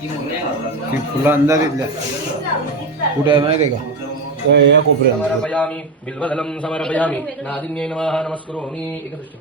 ती फुलं अंदाज घेतल्या कुठे आहे माहिती आहे का या कोपऱ्यात समर्पयामि बिल्वदलं समर्पयामि नादिन्ये नमः नमस्करोमि एकदृष्टि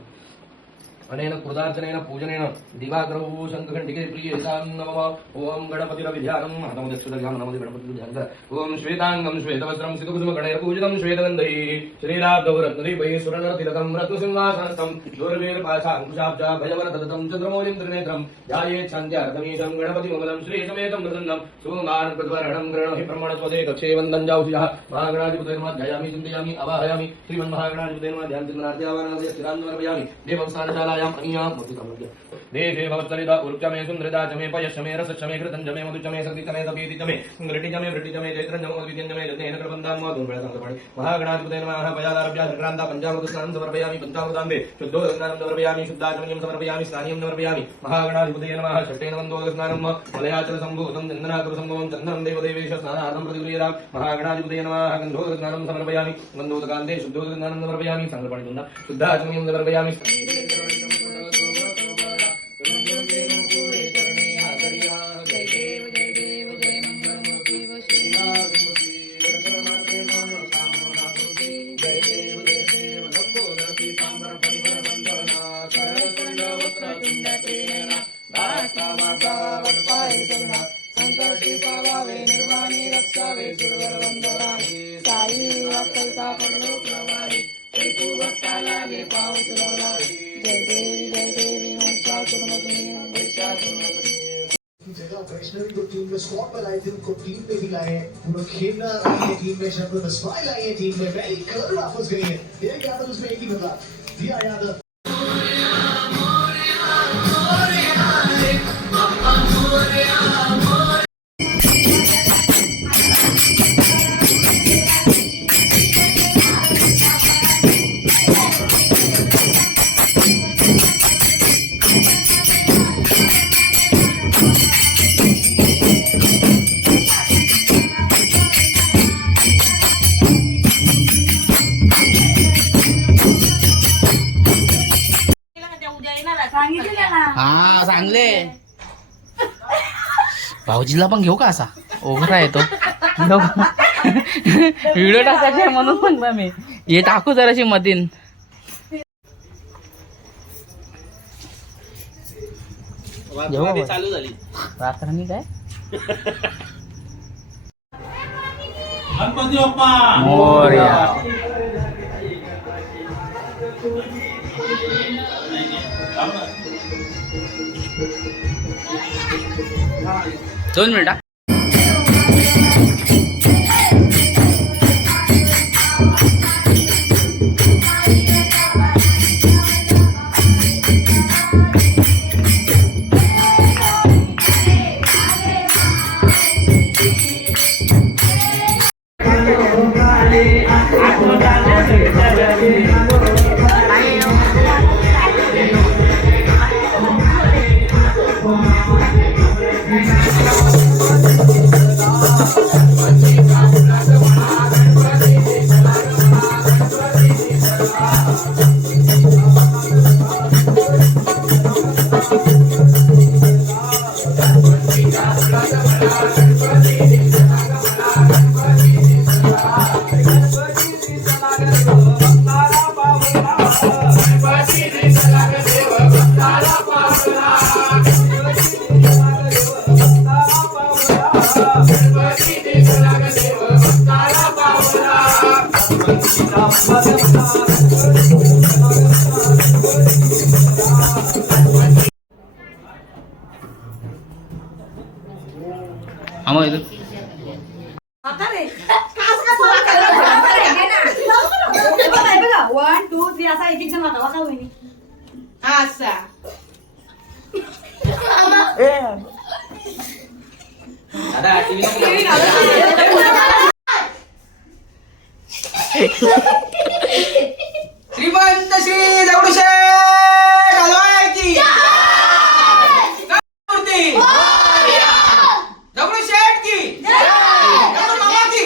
अनेन कृतार्चनेन पूजनेन दिवाकरौ शंखघंटिके प्रियेतां नमः ओम गणपतिरविध्यानं हतमदक्षुतज्ञानं नमो गणपतिर्ध्यानं ओम श्वेतांगं श्वेतवस्त्रं सितकुसुमगणैः पूजितं श्वेतगन्धैः श्रीराब्धवरत्नदीपैः सुरनरतिलकं रत्नसिंहासनस्थं दुर्वीरपाशाङ्कुशाब्जा भयवरदत्तं चन्द्रमौलिं त्रिनेत्रं ध्यायेत् शान्त्यार्थमीशं गणपतिमङ्गलं श्रीसमेतं प्रसन्नं सुमान् प्रतिवर्णं गृह्णामि ब्रह्मणस्वदे कक्षे वन्दञ्जाउषिजः महागणाधिपतिर्मध्यायामि चिन्तयामि अवाहयामि श्रीमन्महागणाधिपतिर्मध्यान्तिर्नाद्यावारणस्य स्थिरान्वरपयामि देवं देशे भवत्सरिता उर्चमे सुन्दरिता चमे पयश्चमे रसश्चमे कृतञ्चमे मधुचमे सतिचमे सपीतिचमे घृटिचमे वृटिचमे चैत्रञ्चमे द्वितीयञ्चमे लग्नेन प्रबन्धान् मातुर्वेळसंसपणि महागणाधिपतेन नमः पयादारभ्या संक्रान्ता पञ्चामृतस्नानं समर्पयामि पञ्चामृताम्बे शुद्धोदकस्नानं समर्पयामि शुद्धाचमनीयं समर्पयामि स्नानीयं समर्पयामि महागणाधिपतये नमः षष्ठेन वन्दोदकस्नानं मलयाचलसम्भूतं चन्दनाकृतसम्भवं चन्दनं देवदेवेश स्नानार्थं प्रतिक्रियतां महागणाधिपतये नमः गन्धोदकस्नानं समर्पयामि गन्धोदकान्ते शुद्धोदकस्नानं समर्पयामि संकल्पणितुं शुद्धाचमनीयं समर्पयामि ऑपरेशनल को टीम में स्क्वाड पर लाए थे उनको टीम में भी लाए उनको खेलना आई है टीम में शब्द में स्माइल आई है टीम में वेरी कलर वापस गई है एक यादव उसमें एक ही बता दिया यादव हा चांगले भाऊजीला पण घेऊ का असा ओघरा येतो व्हिडिओ टाकायचे म्हणून म्हणला मी हे टाकू जराशी मधीन चालू झाली रात्री काय गणपती बाप्पा मोरया दोन मिनिट वन टू थ्री असा एक एक जण होता का वहिनी असा श्रीमंत श्री दगडूशेठ हलवाई की मूर्ती दगडूशेठ की दगडू मामा की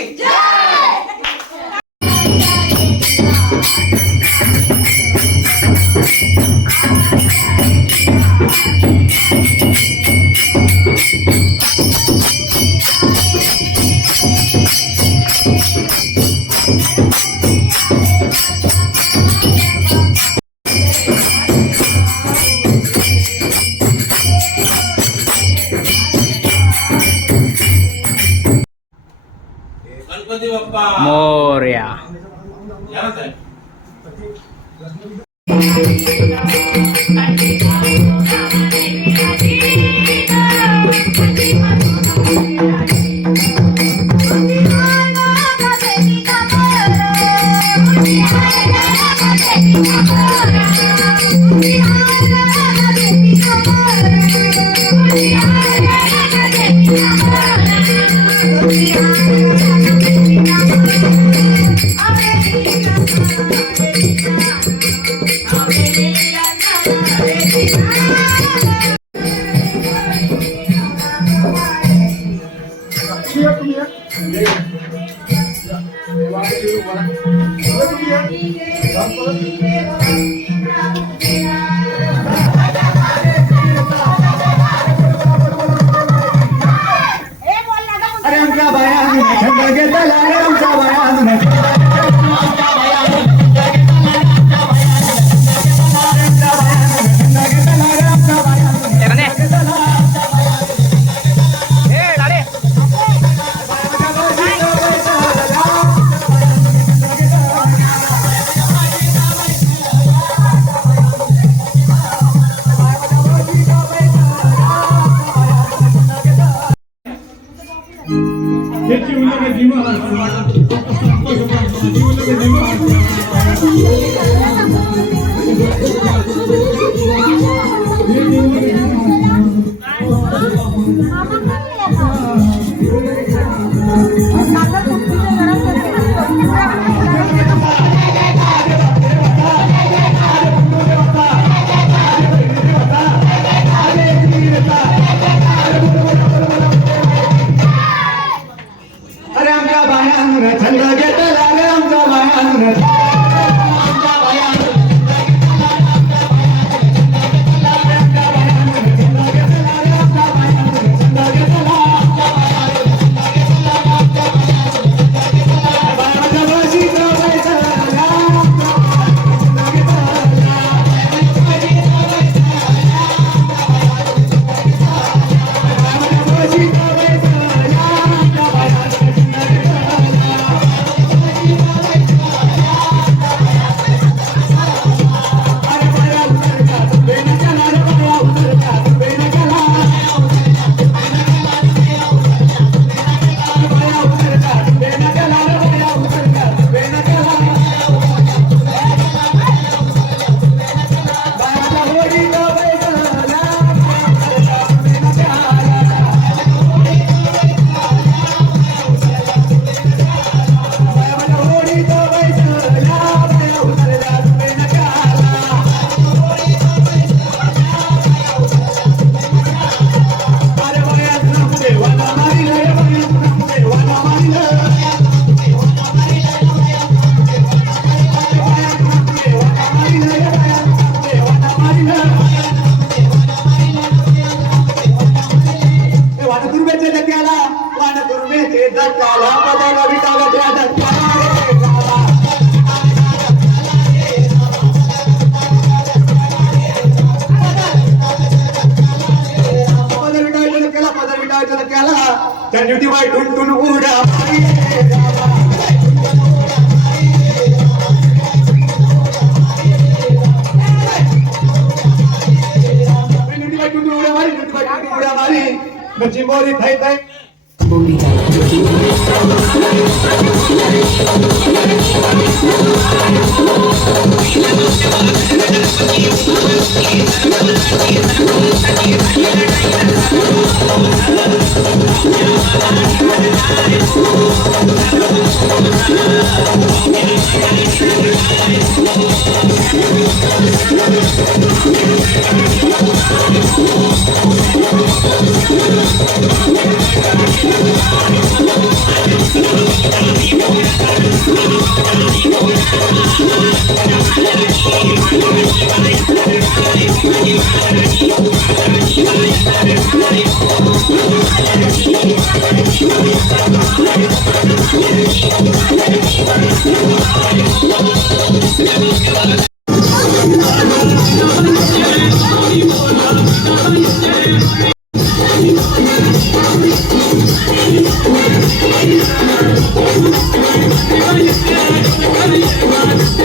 गणपती बाप्पा मोरया. या ना साहेब. अरे आमच्या बाया छंद घेतला रे आमच्या बाया ड्युटी बाय टुन उडा मारी म्हणजे मोरी थाय थाय Bye.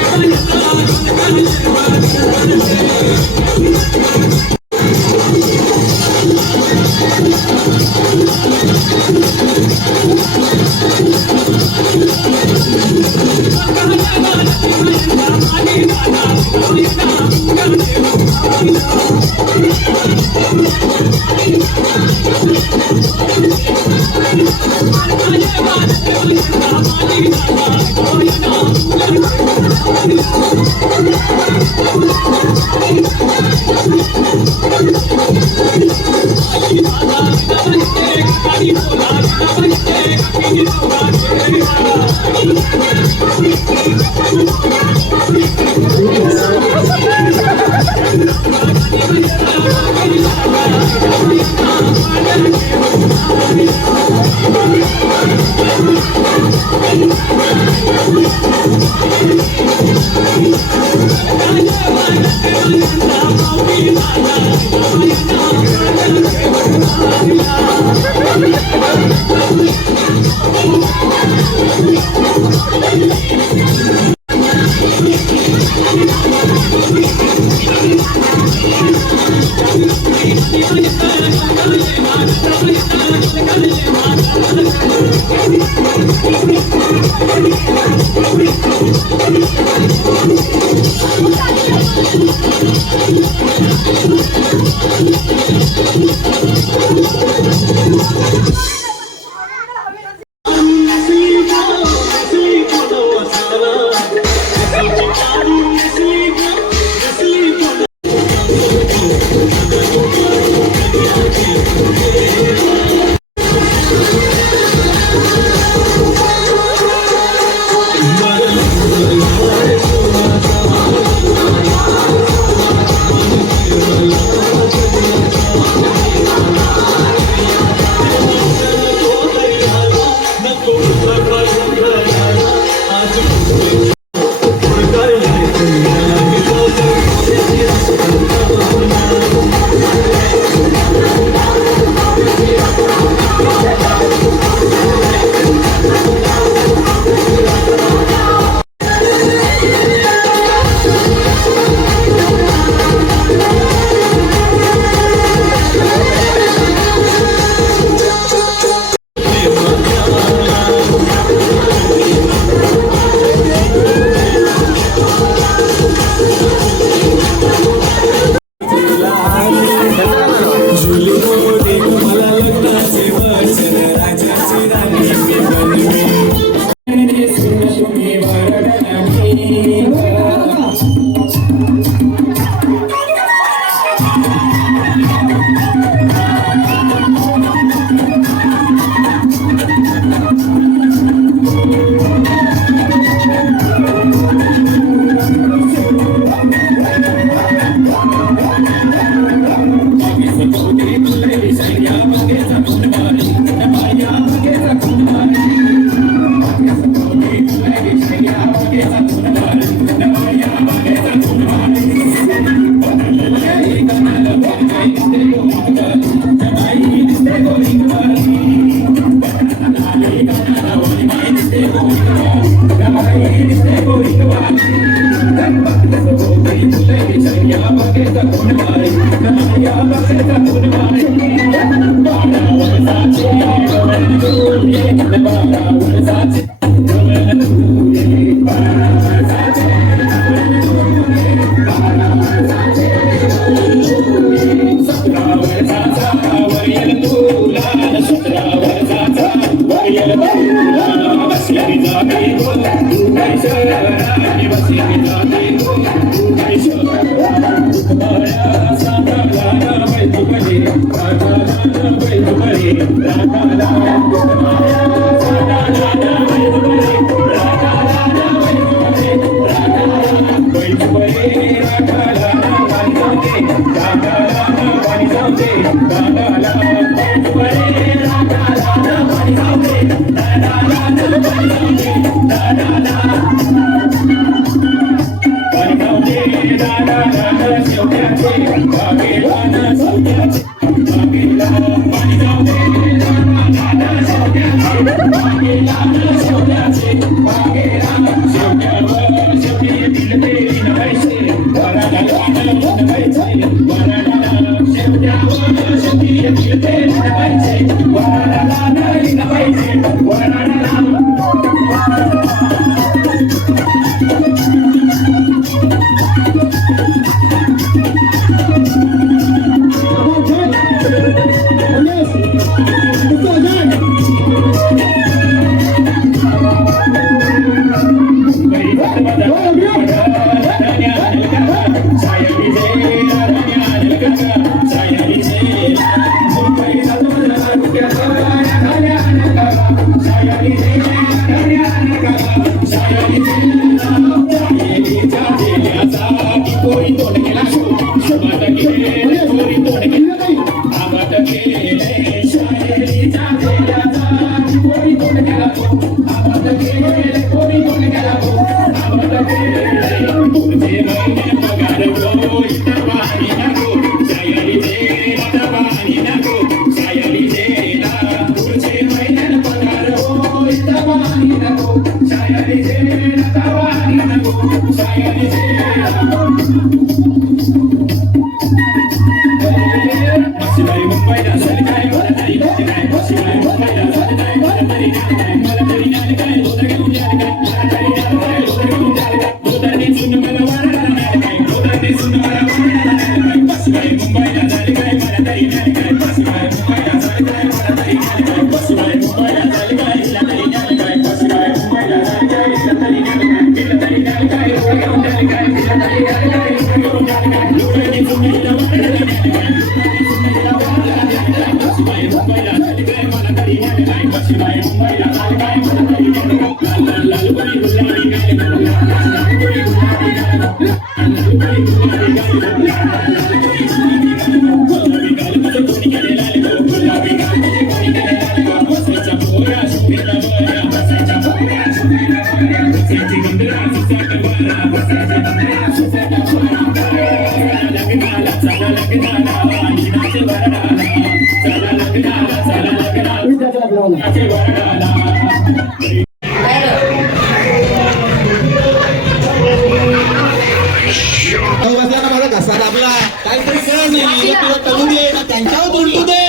माझा घसा दाबला काहीतरी कर नाही तुला तळून दे ना त्यांच्यावर उलटू दे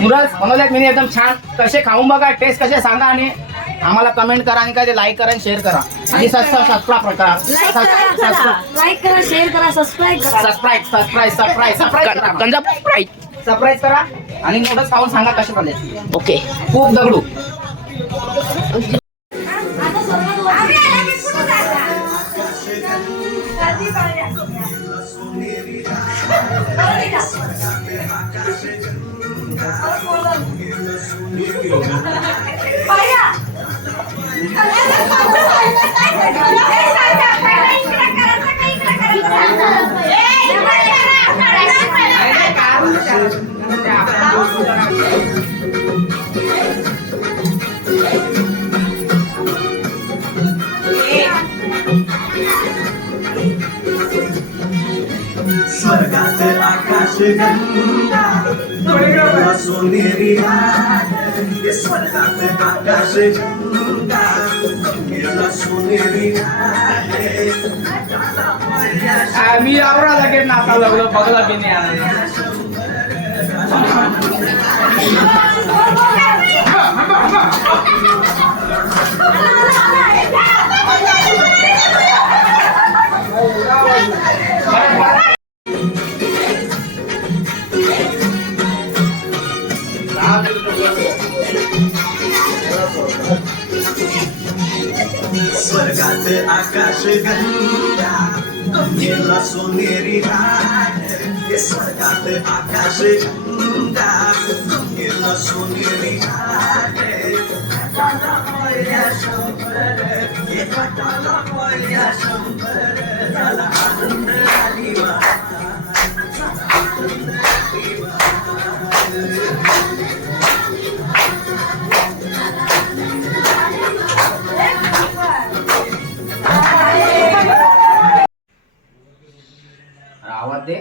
मुरज बनवल्यात मी एकदम छान. कसे खाऊन बघा, टेस्ट कसे सांगा आणि आम्हाला कमेंट करा आणि काय ते लाईक करा आणि शेअर करा आणि सबस्क्राईब करा. लाईक करा, शेअर करा, सबस्क्राईब करा. सरप्राईज करा आणि नूडल्स खाऊन सांगा कसे झाले. ओके, खूप दगडू. स्वर्गात आकाश गंगा सोनेरी घाट स्वर्गात आकाश गंगा सोनेरी मी आवरा लगेच नाचा लागलो बघला की नाही. स्वर्गात आकाश गंगा गेला सोनेरी घाट स्वर्गात आकाश गंगा गेला सोनेरी घाट झाला आनंद आली आवाज दे.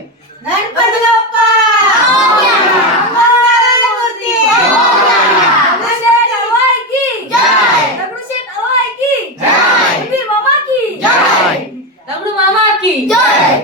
गणपती बाप्पा मंगळमूर्ती दगडूशेठ हलवाई की जय. दगडूशेठ हलवाई की जय. दगडू मामा की जय. दगडू मामा की जय.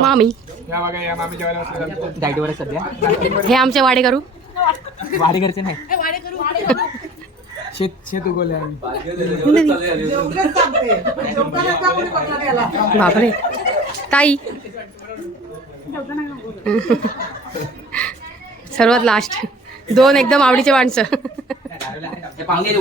मामी डायटीवर सध्या हे आमचे वाडे करू वाडेकरचे नाही शेत उगवले बापरे ताई सर्वात लास्ट 2 एकदम आवडीचे माणसं पाहुणे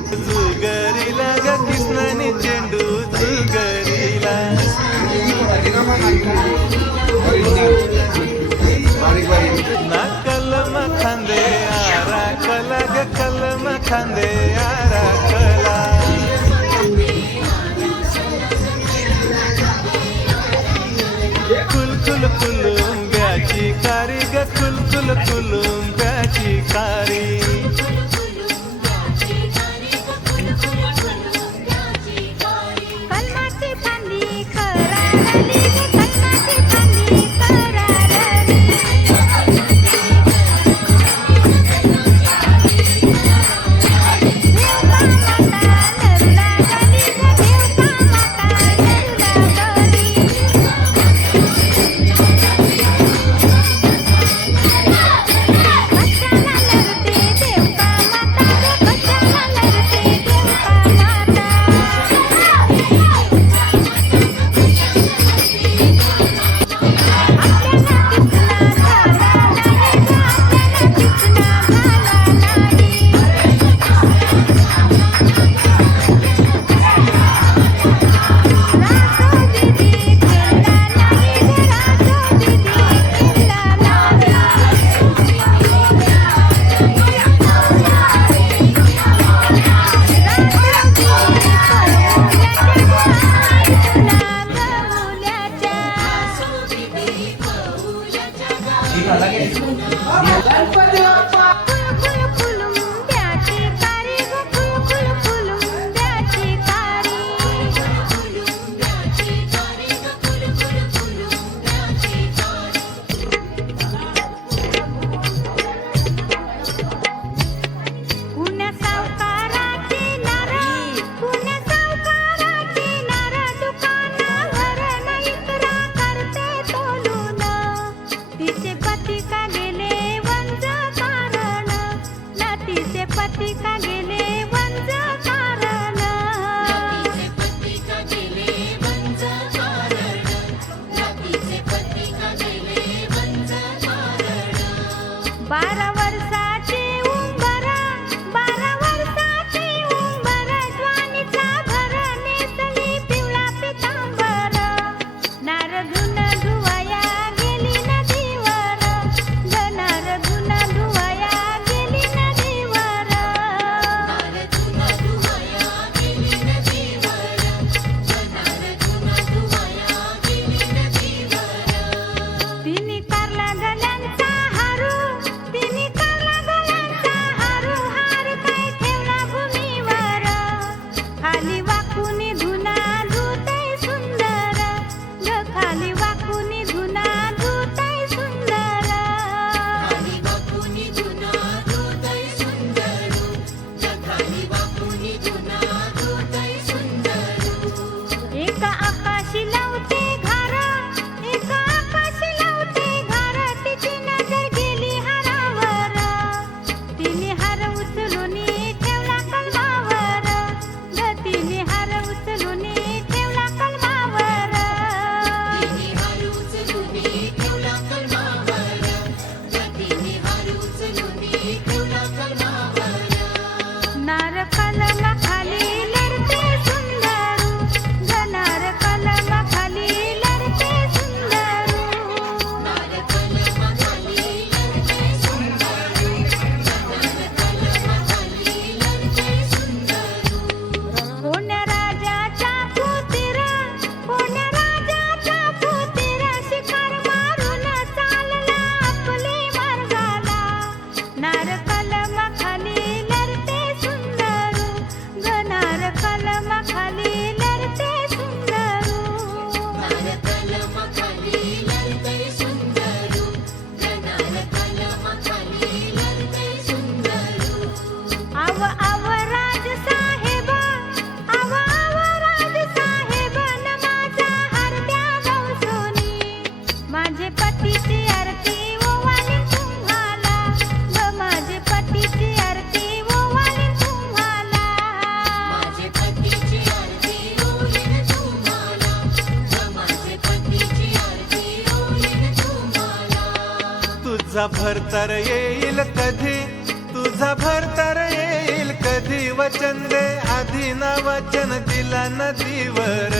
जुगरीला ग कृष्णाने चेंडू जुगरीला ना कलम खांदे आरा कला ग कलम खांदे आरा कला कुलकुल कुलुंब्याची कारी ग कुलकुल कुलुंब्याची कारी कलमाची फांदी करारली कलमाची फांदी करारली देवा माता तुझा भरतर येईल कधी, तुझा भरतर येईल कधी, वचन दे आधी ना वचन दिला नदीवर,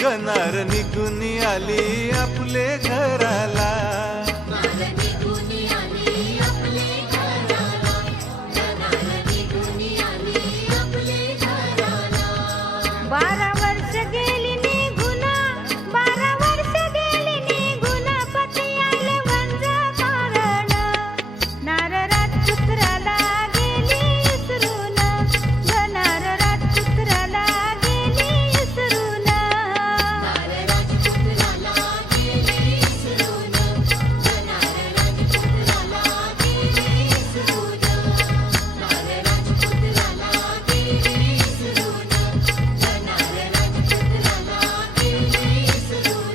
गनार निघून आली आपले घराला. बारा वर्ष गेली निघून, 12 वर्ष गेली निघून, पती आले वंज कारण, नार राजपुत्राला गेली इसरून, नार राजपुत्राला गेली इसरून, नार राजपुत्राला गेली इसरून, नार राजपुत्राला गेली इसरून, नार राजपुत्राला गेली इसरून.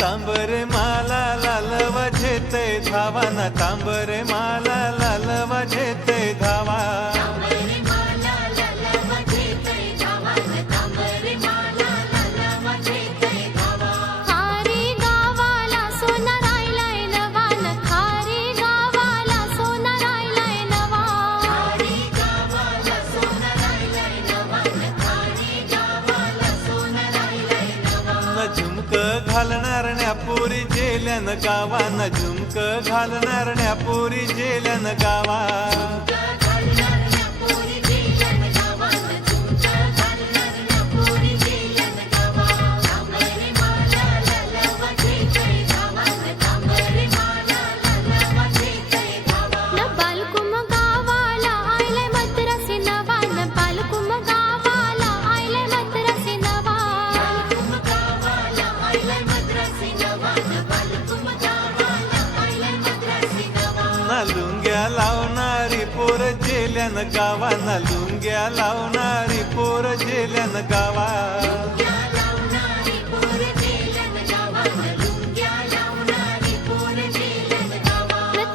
तांबरे माला लालवा झेते धावा ना, तांबरे माला लालवा झेते धावा. खारी गावाला सोना राहिलाय नवान, खारी गावाला सोना राहिलाय नवा, खारी गावाला सोना राहिलाय नवान, खारी गावाला सोना राहिलाय नवा. न झुमक घालणार न्यापुरी जेल्यान गावा, न झुमक घालणार न्यापुरी जेल्यान गावा. लुंग्या लावणारी पोर जेल्यान गावा, ना लुंग्या लावणारी पोर जेल्यान गावा.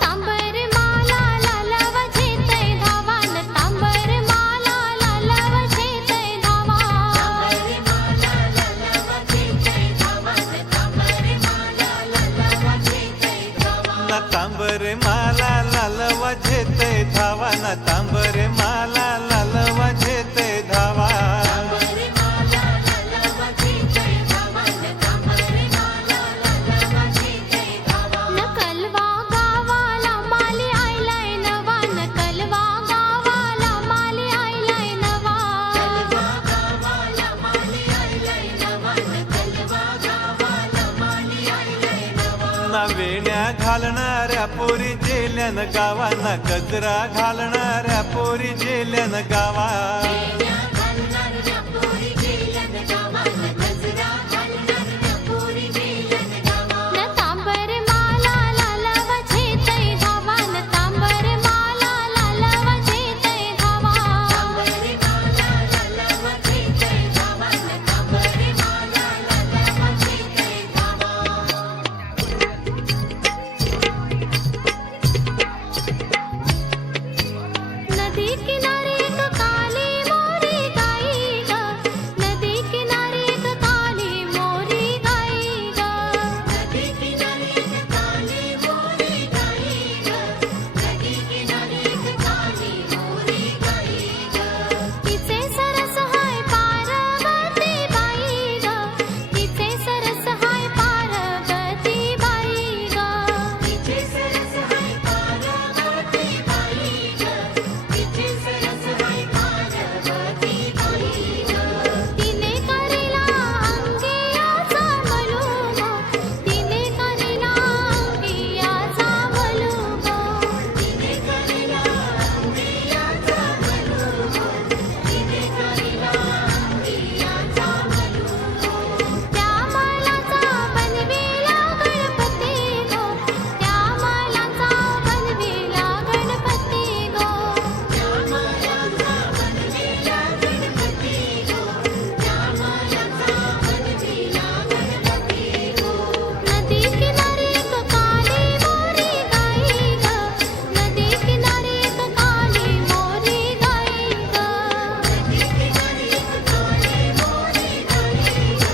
तांबरे माला लालवा झेते धावा, तांबरे माला लालवा झेते धावा, तांबरे माला लालवा झेते धावा, तांबरे माला लालवा झेते धावा. ना तांबरे माला लालवा झेते धावा, ना तांबरे माला लालवा झेते धावा. ना वेण्या घालणाऱ्या पोरी जेल्यान गावांना कचरा घालणाऱ्या पोरी जेल्यान गावा तांबर माला लालवा छेतै धावा तांबर माला लालवा छेतै धावा तांबर माला लालवा छेतै धावा तांबर माला लालवा छेतै धावा नदी किनारे एक काली मोरी गाई ग नदी किनारे एक काली मोरी गाई ग नदी किनारे एक काली मोरी गाई ग नदी किनारे एक काली मोरी गाई ग तिचे सरस हाय पार्वती बाई ग तिचे सरस हाय पार्वती बाई ग तिचे सरस हाय पार्वती बाई ग तिचे सरस हाय पार्वती बाई ग तिने करेला अंगियाचा मलूग तिने करेला अंगियाचा मलूग तिने करेला अंगियाचा मलूग तिने करेला अंगियाचा मलूग त्या मालाचा बनविला गणपती गो त्या मालाचा बनविला गणपती गो त्या मालाचा बनविला गणपती गो त्या मालाचा बनविला गणपती गो नदी किनारे एक काली मोरी गाई ग नदी किनारे एक काली मोरी गाई ग नदी किनारे एक काली मोरी गाई ग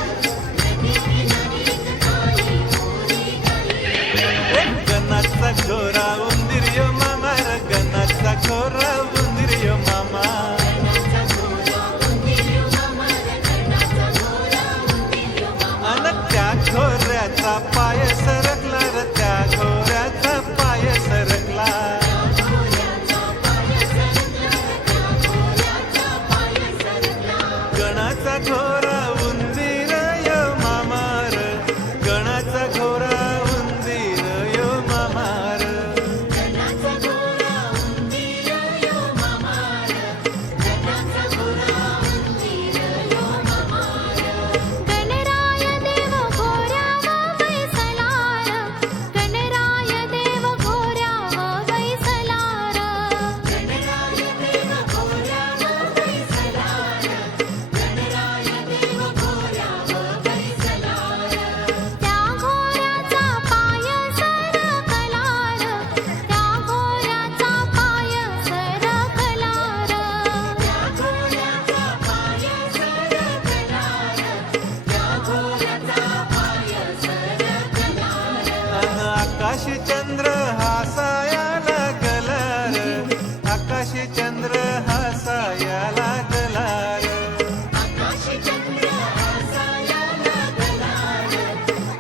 नदी किनारे एक काली मोरी गाई गणाचा घोरा उंदीर यो मामा र गणाचा घोरा उंदीर यो मामा अन त्या घोऱ्याचा पाय सरकला र त्या घोऱ्याचा पाय सरकला गणाचा घोरा उंदीर यो मामा र गणाचा घोरा उंदीर यो मामा र गणराय देव घोऱ्यावा बैसलार गणराय देव घोऱ्यावा बैसलार गणराय देव घोऱ्यावा बैसलार गणराय देव घोऱ्यावा बैसलार त्या घोऱ्याचा पाय सरकलार त्या घोऱ्याचा पाय सरकलार त्या घोऱ्याचा पाय सरकलार त्या घोऱ्याचा पाय सरकलार अन आकाशी चंद्र हसाया लागला र आकाशी चंद्र हसाया लागला र आकाशी चंद्र हसाया लागला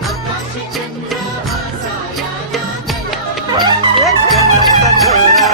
आकाशी चंद्र हसाया लागला गणाचा घोरा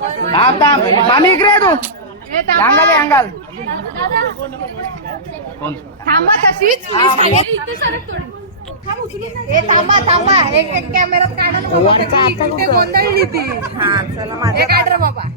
थांब थांब मामी इकडे आहे तू अंगाल आहे अंगाल थांबा तशीच मी सांगेन. ए थांबा थांबा एक एक कॅमेरात काढा ना बाबा. इकडे गोंधळली ती. हा चला माझ्या काढ रे बाबा.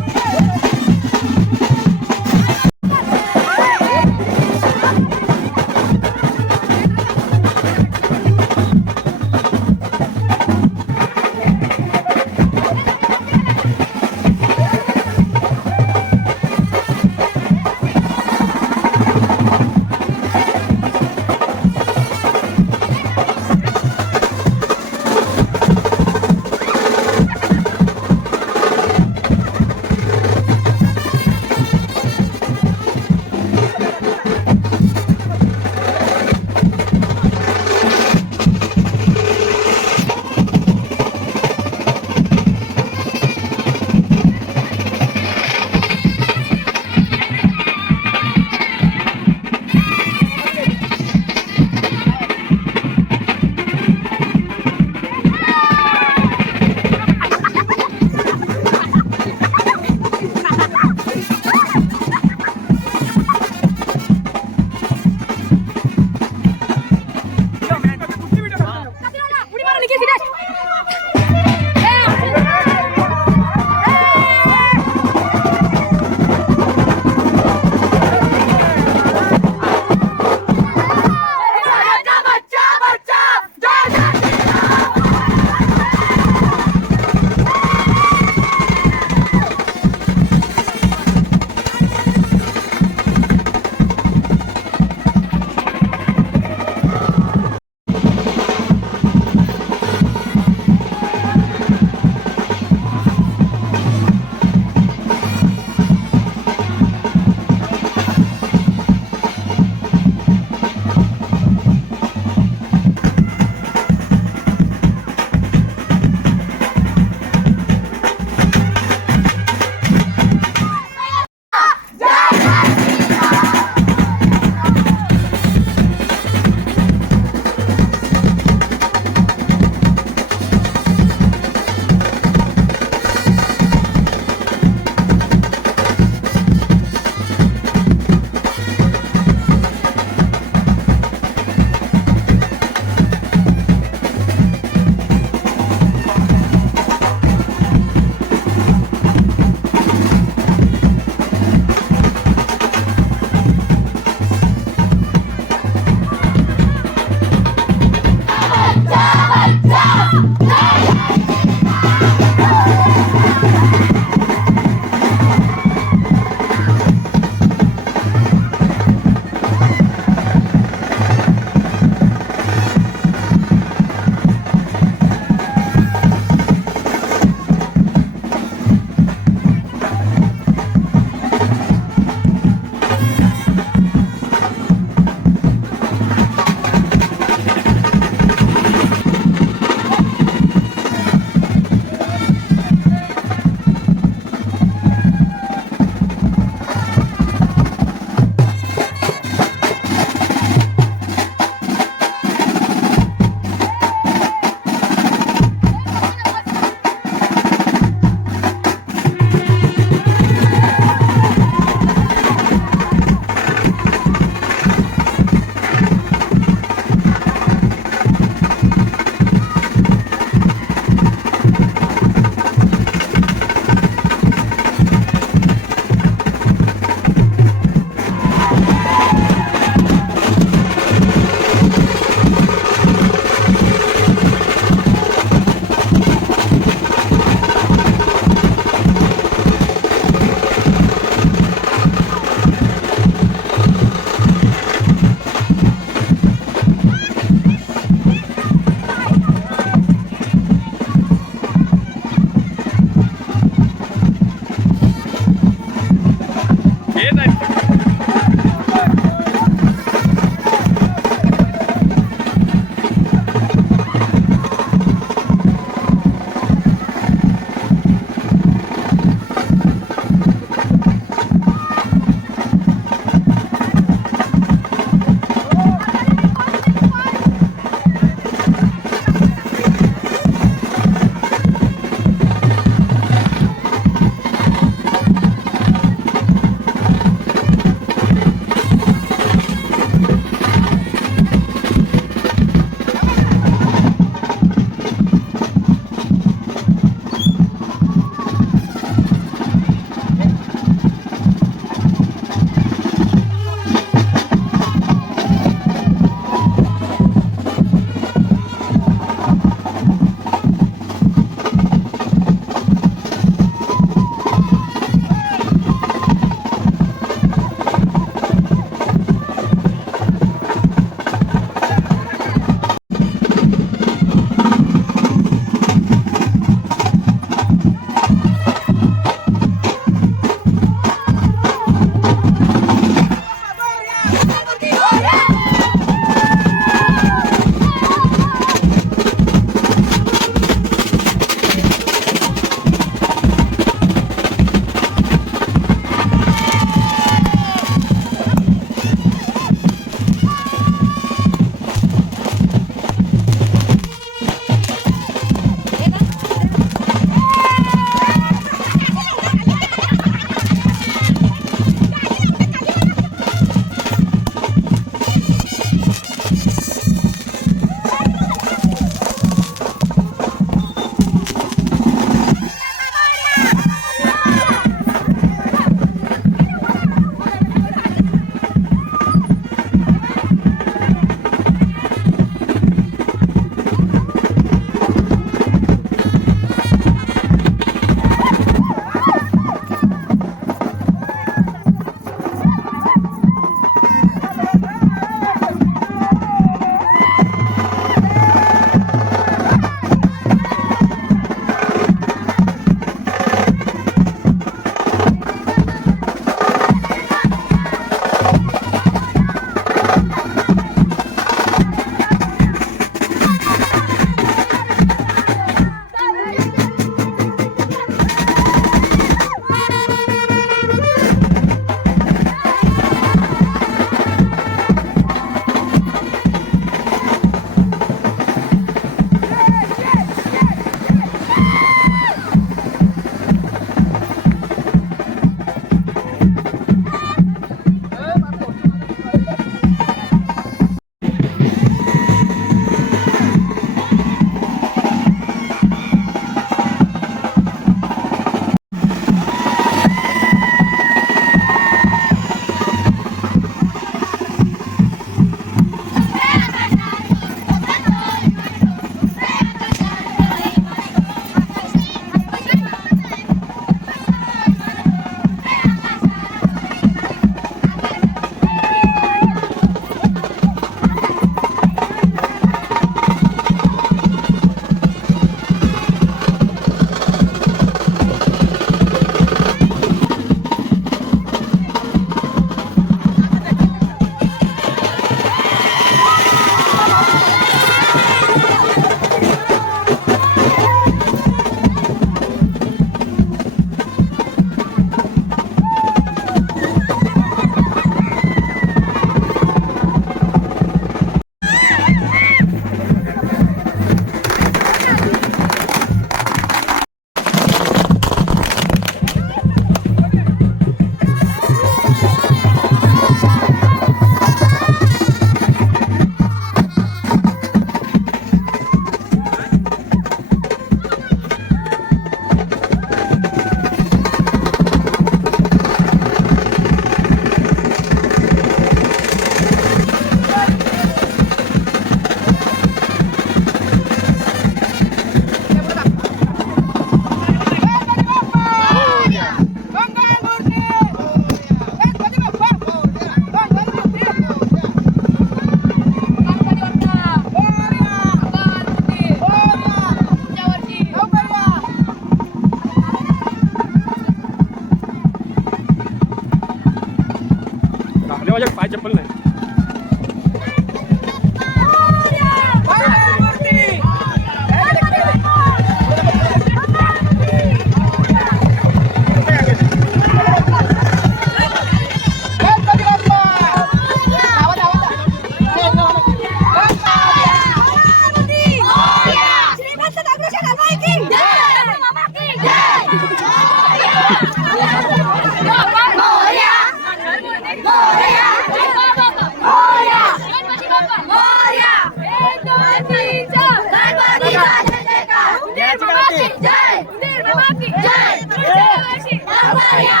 की जय उंदीर मामा की जय दगडूशेठ मोरया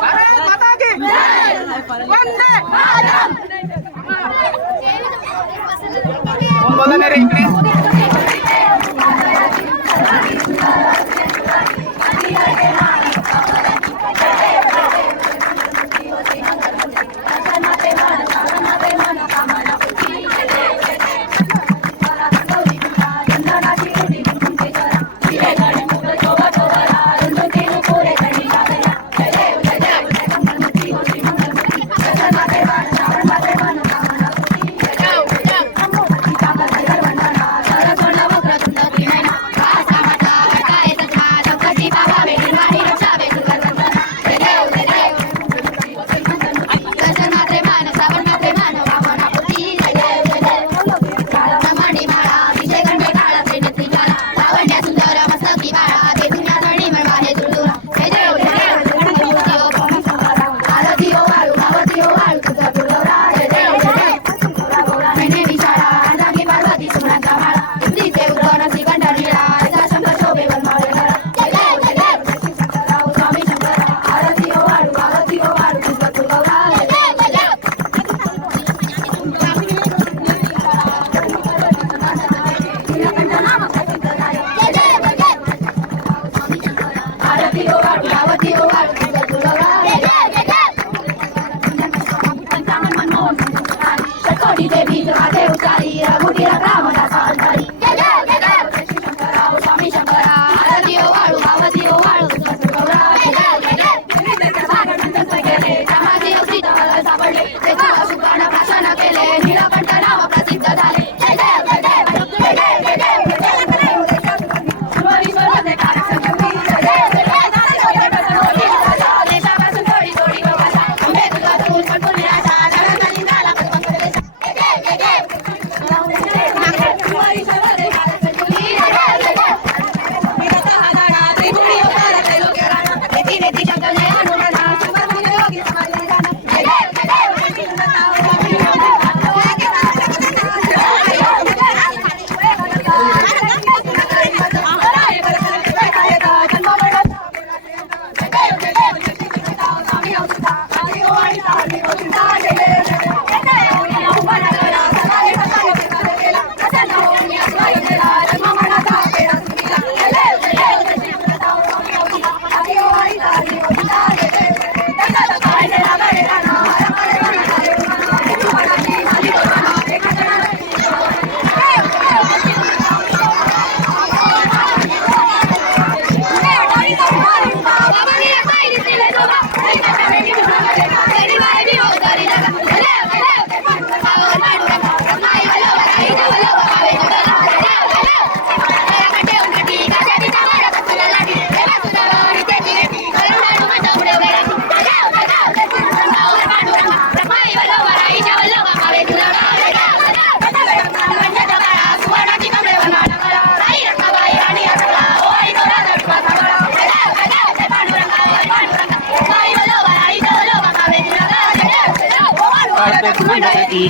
भारत माता की जय वंदे मातरम कोण बोला रे इकडे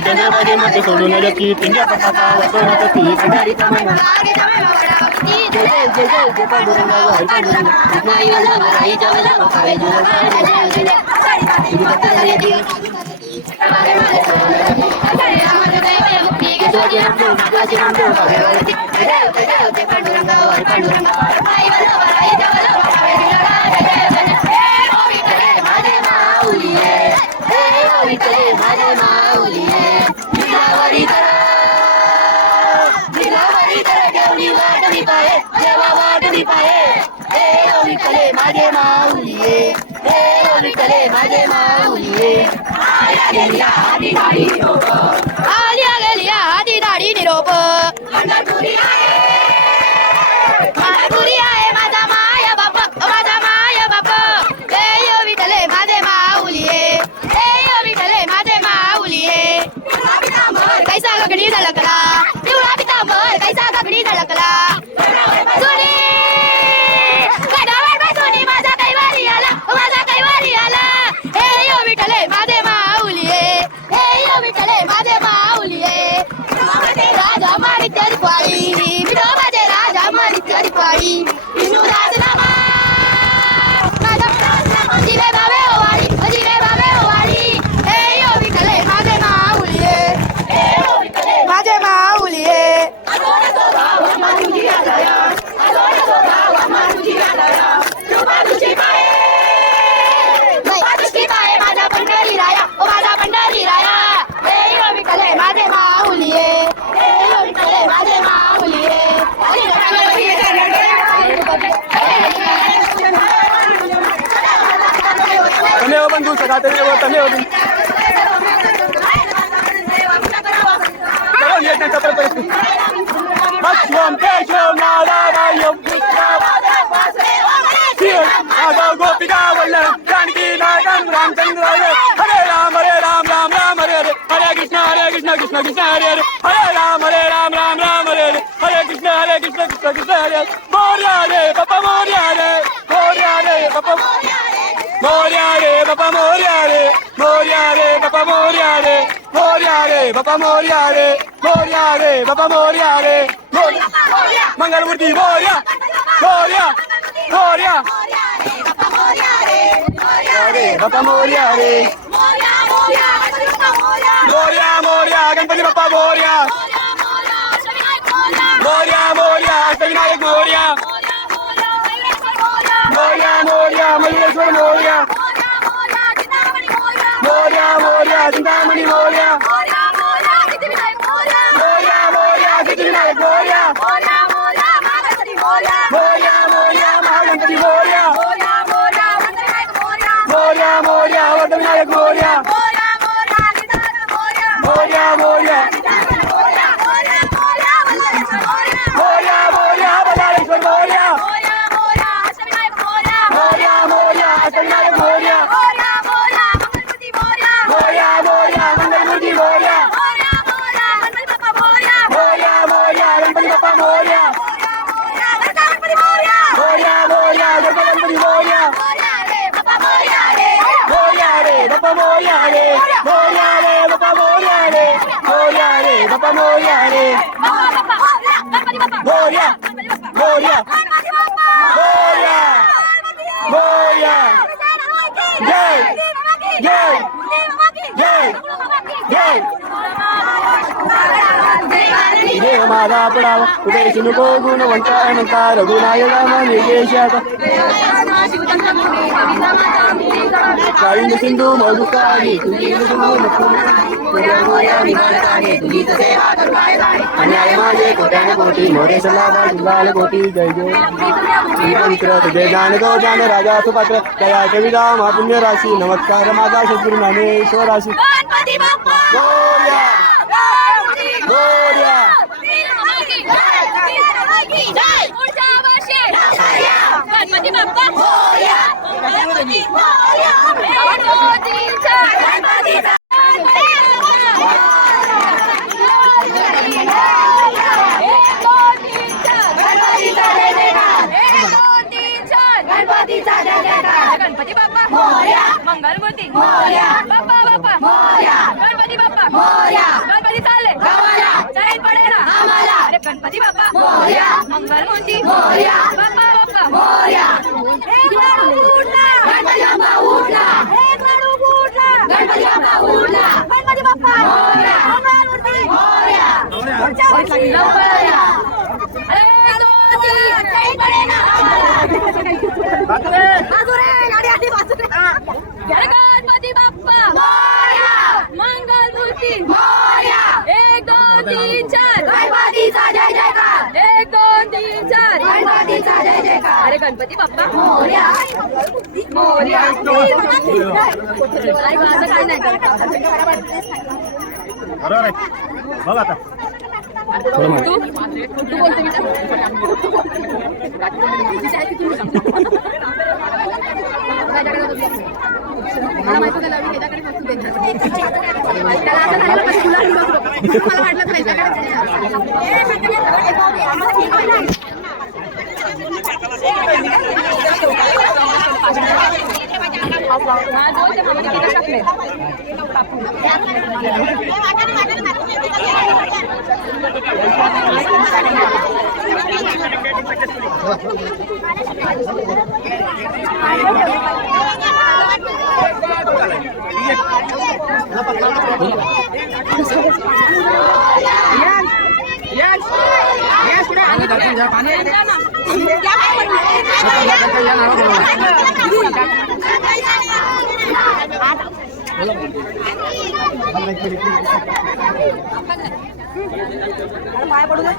जनवरी मध्ये सोडून की पिंड्या पताका वसवत ती पिंडारी तमन्ना माझे माऊलिये माझे माऊलिये आल्या गेल्या आधी दाढी निरोप पंढरपुरी आहे माझा माया बाप हे यो विठले माझे माऊलिये माझे माऊलिये कैसा गगडी धडकला पिवळा पितांबर कैसा गगडी धडकला माझे माऊलिये राजा मारी तेरी गोपिका वल्लभ जानकी नायकन रामचंद्र हरे राम राम राम हरे हरे कृष्ण कृष्ण कृष्ण हरे हरे राम राम राम हरे कृष्ण कृष्ण कृष्ण हरे मोरया रे बाबा मोरया रे बाबा मोरया रे बाबा मोरया रे बाबा मोरया रे बाबा मोरया रे बाबा मोरया रे मंगलमूर्ति मोरया मोरया मोरया बाबा मोरया रे मोरया गणपति बाप्पा मोरया मोरया अष्टविनायक मोरया मयूरेश्वर मोरया चिंतामणि मोरया सिद्धिविनायक मोरया महागणपति मोरया वर्धविनायक मोरया बलालेश्वर मोरया अष्टविनायक मोरया मंगलमूर्ति मोरया गणपति बाप्पा मोरया गणपति मोरया बाप्पा मोरया रे बाप्पा मोरया रे बाप्पा मोरया मोरया जय जय जय जय देव माझा पडावा उदय नको गुणवंता अनंता रघुनायका निकेशाचा काळिंद सिंधू मधुकाली अन्याय माझे कोट्याने कोटी मोरे सल्लादा जुगाल कोटी जय जय मित्र तुझे जान गो जान राजा सुपात्र दया कविता महापुण्य राशी नमस्कार माझा सद्गुरु ज्ञानेश्वर राशी मोरया मोरया गणपती बाप्पा मोरया गणपती मोरया गणपती बाप्पा मोरया मंगलमूर्ती मोरया बाप्पा बाप्पा मोरया गणपती बाप्पा मोरया गणपती चाले गावाला जाईल पडेला आम्हाला अरे गणपती बाप्पा मोरया मंगलमूर्ती मोरया बाप्पा बाप्पा मोरया गणपती बाप्पा उठला गणपती बाप्पा उठला गणपती बाप्पा मोरया मंगलमूर्ती मोरया गणपती बाप्पा मंगलमूर्ती एक दोन तीन चार गणपतीचा जय जयकार एक दोन तीन चार गणपतीचा जय जयकार अरे गणपती बाप्पा मोरया मोरया असं काही नाही बरोबर आहे बघ आता तू बोलते मी मला माहिती झालं मी त्याच्याकडे वस्तू देणार मला वाटलं पाय पडू दे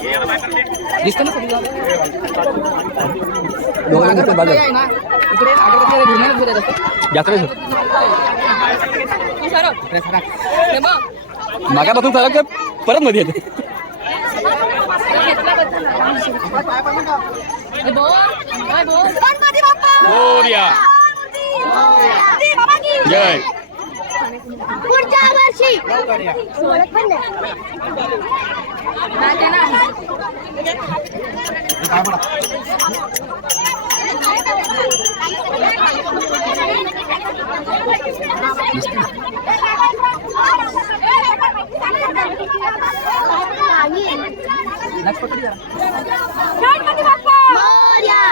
दिसतं ना सगळं. आहे ना, इकडे अगरबत्ती घेऊनच फिरत असते. मागापासून सरक ते परत मध्ये येते. गणपती बाप्पा मोरया. जय. पुढच्या वर्षी गणपती बाप्पा मोरया.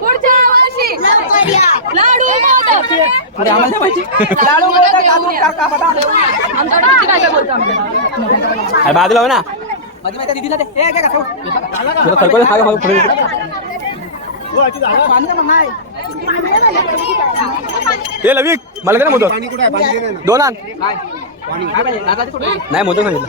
पुढच्या वर्षी लाडू मोदक. अरे आम्हाला पाहिजे लाडू मोदक, काजू, काका, बदाम. अरे बाजूला हो ना. माझी माहिती दिदीला दे. ए, काय का खाऊ? तुला सरकवलं हा का पुढे. पाणी दे मग, नाही. हे लविक मला काय मोदक 2 आण. काय पाहिजे? दादाची कुठे? नाही मोदक सांगितलं.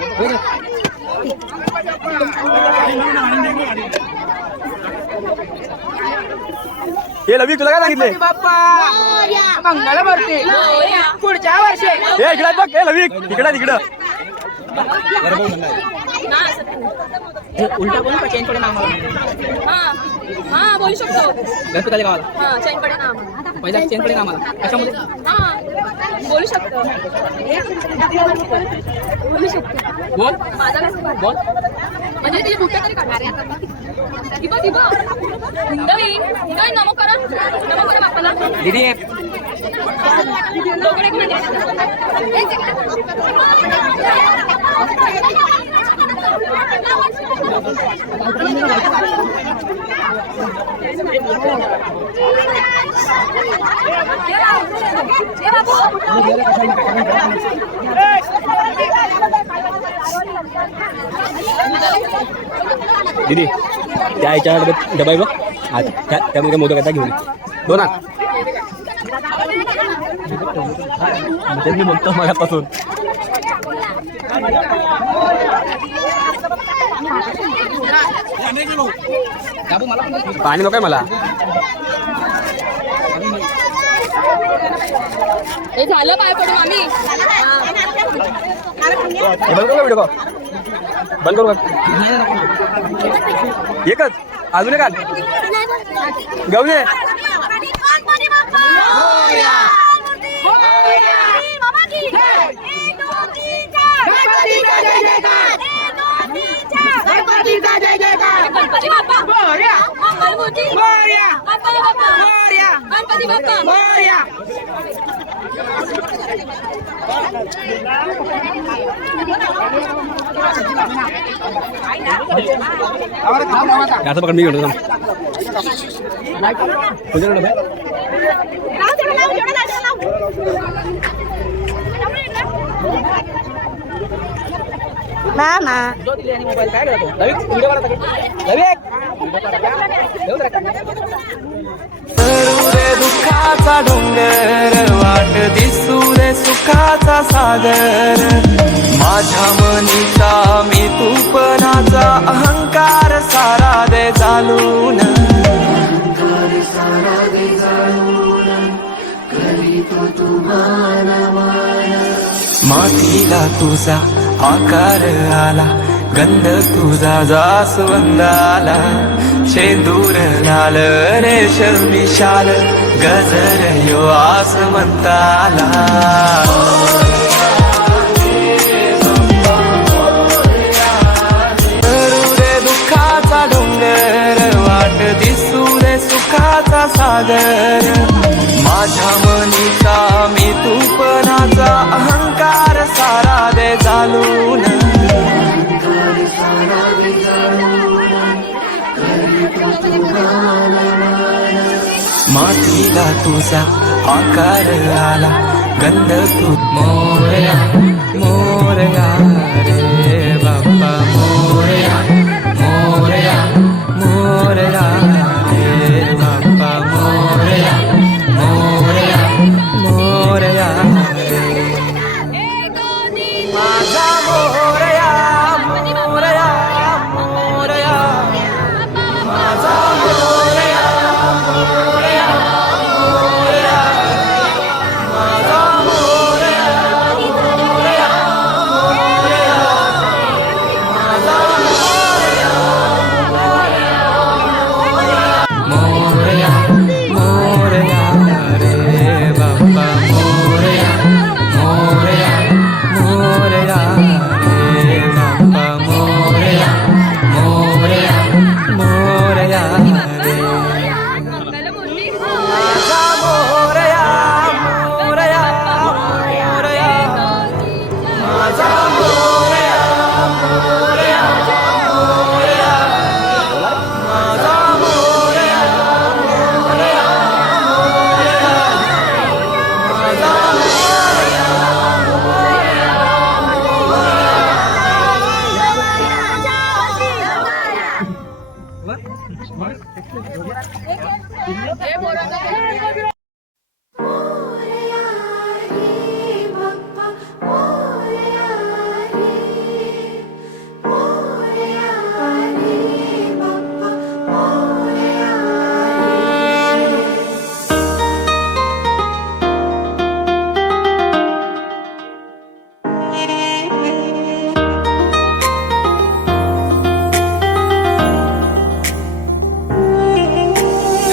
हे लविक तुला काय सांगितले? बाप्पा मंगळ मूर्ती पुढच्या वर्षी. हे इकडे बघ. हे लविक तिकडं. उलटा बोलू का? चेन पडे नाव मला. हा बोलू शकतो. गणपती गावाला हा चैन पडे ना आम्हाला. पहिला चेन पडे नाव कशामध्ये? हा बोलू शकतो. बोलू शकतो. बोल माझा कसं बोल. म्हणजे तिथे कुठे तरी काढणार नमो करा बाप्पाला. दीदी लोकडे एक मिनिट. दीदी त्या आईच्या डबा आहे बघ. त्यामध्ये मोदक आता घेऊन 2 आण. मी बोलतो माझ्यापासून. पाणी नको मला. हे झालं पाय पडून आम्ही. बंद करू का व्हिडिओ? बंद करू का? एकच अजून एक आण. घेऊन ये. गणपती बाप्पा मोरया. बाबा की गणपती बाप्पा मोरया. मंगलमूर्ती मोरया. गणपती बाप्पा मोरया. गणपती बाप्पा मोरया. असं पकड मी घेऊन ना जो दिली आणि मोबाईल काय करतो? लविक व्हिडिओ काढत रे दुःखाचा डोंगर वाट दिसू रे सुखाचा सागर माझ्या मनीचा मी तूपणाचा अहंकार सारा दे चालून मातीला तुझा आकार आला गंध तुझा जास्वंदाला शेंदूर लाल रेशमी शाल गजर यो आसमंताला रे दुःखाचा डोंगर वाट दिसू रे सुखाचा सागर माझ्या मनीचा मी तूपणाचा अहंकार सारा दे चालून मातीला तुझा आकार आला गंध तू मोरया मोरया रे बाप्पा मोरया मोरया मोरया रे बाप्पा मोरया मोरया मोरया रे माझा मोरया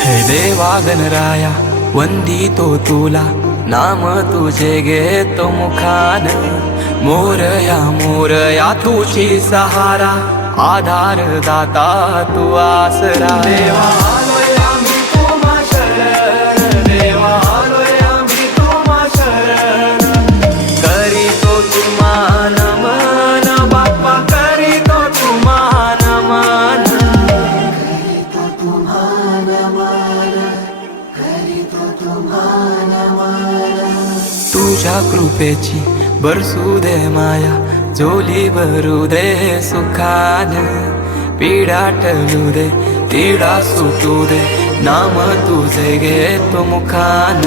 हे देवा गणराया वंदितो तुला नाम तुझे घेतो मुखान मोरया तुझी सहारा आधार दाता तू आसरा देवा आलोय आम्ही तुम्हा शरण देवा आलोय आम्ही तुम्हा शरण करीतो तुम्हा नमन बाप्पा करीतो तुम्हा नमन तुझ्या कृपेची बरसू दे माया जोली भरू दे सुखान पीडा टलू दे तिडा सुटू दे नाम तुझे घेतो मुखान